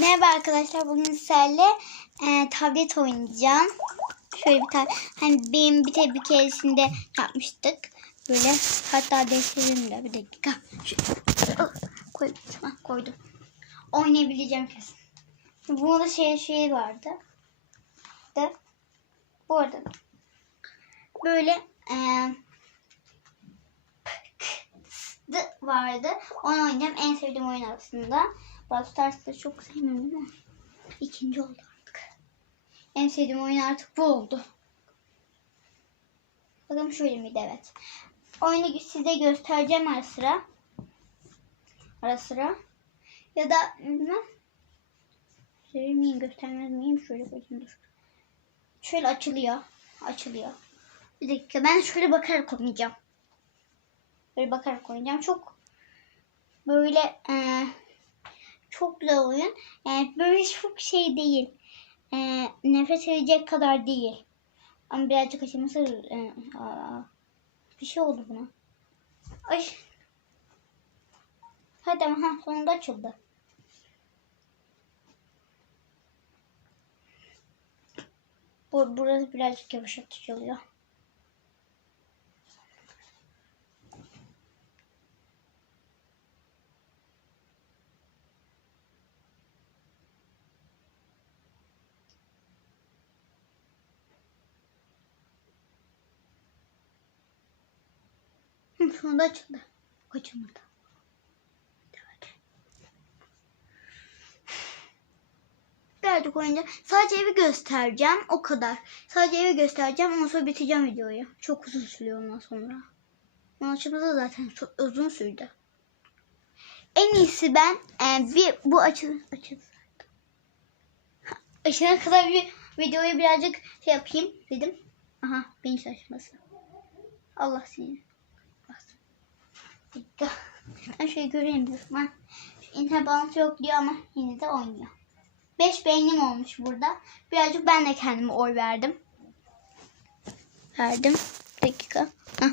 Merhaba arkadaşlar. Bugün sizlerle e, tablet oynayacağım. Şöyle bir tane hani benim bir, te- keresinde yapmıştık. Böyle hatta değiştirelim de bir dakika. Şöyle, Ah, koy, ha, koydum. Oynayabileceğim kesin. Bunda şey şey vardı. De, bu arada böyle e, vardı. Onu oynayacağım. En sevdiğim oyun aslında. Brawl Stars'ı çok sevmiyorum ama ikinci oldu artık. En sevdiğim oyun artık bu oldu. Bakalım şöyle miydi evet. Oyunu size göstereceğim ara sıra. Ara sıra. Ya da. Söyleyeyim miyim göstermez miyim? Şöyle bakayım dur. Şöyle açılıyor. Açılıyor. Bir dakika ben şöyle bakarak oynayacağım. Böyle bakarak oynayacağım. Çok böyle eee çok güzel oyun. Yani böyle çok şey değil. Eee nefret edecek kadar değil. Ama birazcık açılması eee, aa, bir şey oldu buna. Ay. Hadi ama ha, sonunda açıldı. Bu, burası birazcık yavaş açılıyor. Hı, sonunda açıldı. Açılmadı. Evet. Birazcık oynayacağım. Sadece evi göstereceğim. O kadar. Sadece evi göstereceğim. Ondan sonra biteceğim videoyu. Çok uzun sürüyor ondan sonra. Onun açılması zaten çok uzun sürdü. En iyisi ben e, bir bu açıl açıl Açına kadar bir videoyu birazcık şey yapayım dedim. Aha beyin şaşması. Allah seni. Bir dakika. Ben şöyle göreyim bir. Şu internet yok diyor ama yine de oynuyor. 5 beğenim olmuş burada. Birazcık ben de kendime oy verdim. Verdim. Dakika. Hah.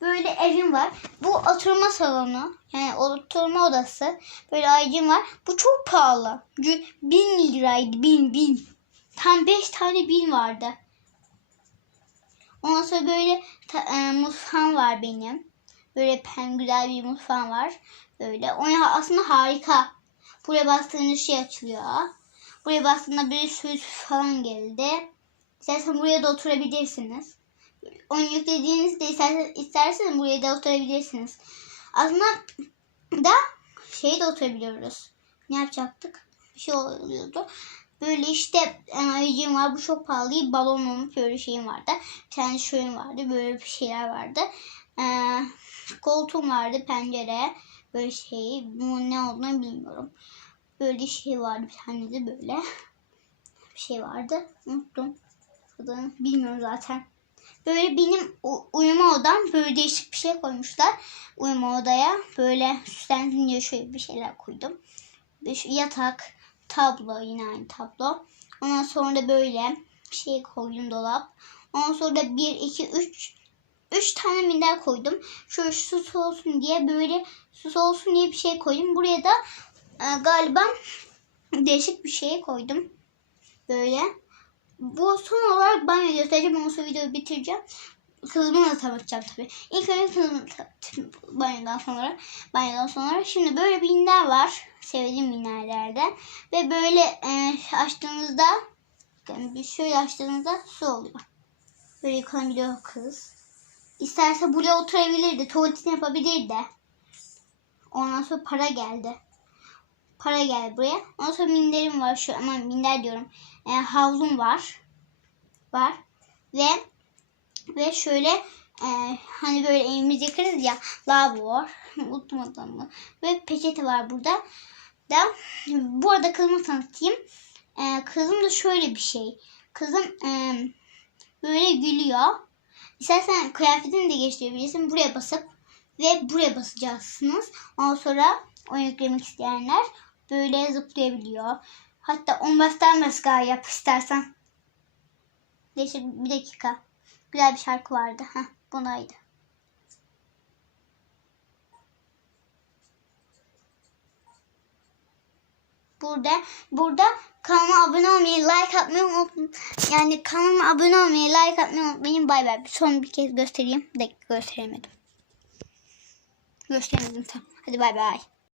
Böyle evim var. Bu oturma salonu. Yani oturma odası. Böyle aycım var. Bu çok pahalı. Bin liraydı. Bin bin. Tam beş tane bin vardı. Ondan sonra böyle ta, e, mutfağım var benim. Böyle pen güzel bir mutfağım var. Böyle. O aslında harika. Buraya bastığınız şey açılıyor. Buraya bastığında bir süt falan geldi. İstersen buraya da oturabilirsiniz. Onu yüklediğinizde isterseniz, isterseniz buraya da oturabilirsiniz. Aslında da şey de oturabiliyoruz. Ne yapacaktık? Bir şey oluyordu. Böyle işte ayıcığım var. Bu çok pahalı. Balonum böyle şeyim vardı. Bir tane şöyle vardı. Böyle bir şeyler vardı. Ee, koltuğum vardı. Pencere. Böyle şey. Bu ne olduğunu bilmiyorum. Böyle şey vardı. Bir tane de böyle. Bir şey vardı. Unuttum. Adını bilmiyorum zaten. Böyle benim uyuma odam böyle değişik bir şey koymuşlar. Uyuma odaya böyle süslensin diye şöyle bir şeyler koydum. Bir yatak, tablo yine aynı tablo. Ondan sonra da böyle şey koydum dolap. Ondan sonra da 1, 2, 3 3 tane minder koydum. Şöyle süs olsun diye böyle süs olsun diye bir şey koydum. Buraya da e, galiba değişik bir şey koydum. Böyle. Bu son olarak banyo göstereceğim. Ondan sonra videoyu bitireceğim. Kızımı da tanıtacağım tabii. İlk önce tanıtayım banyodan sonra. Banyodan sonra. Şimdi böyle bir minler var. Sevdiğim minlerlerden. Ve böyle e, açtığınızda yani şöyle açtığınızda su oluyor. Böyle yıkanabiliyor kız. İsterse buraya oturabilirdi. Tuvaletini yapabilirdi. Ondan sonra para geldi. Para geldi buraya. Ondan sonra minderim var. Şu, ama minder diyorum. E, havlum var. Var. Ve ve şöyle e, hani böyle evimizi yıkarız ya lavabo var. Unutmadım mı? Ve peçete var burada. Da bu arada kızımı tanıtayım. E, kızım da şöyle bir şey. Kızım e, böyle gülüyor. İstersen kıyafetini de geçirebilirsin. Buraya basıp ve buraya basacaksınız. Ondan sonra oyun yüklemek isteyenler böyle zıplayabiliyor. Hatta 10 bastan maskara yap istersen. Neyse bir dakika. Güzel bir şarkı vardı. Heh, bunaydı. Burada burada kanalıma abone olmayı, like atmayı unutmayın. Yani kanalıma abone olmayı, like atmayı unutmayın. Bay bay. Son bir kez göstereyim. Bir dakika gösteremedim. Gösteremedim tamam. Hadi bay bay.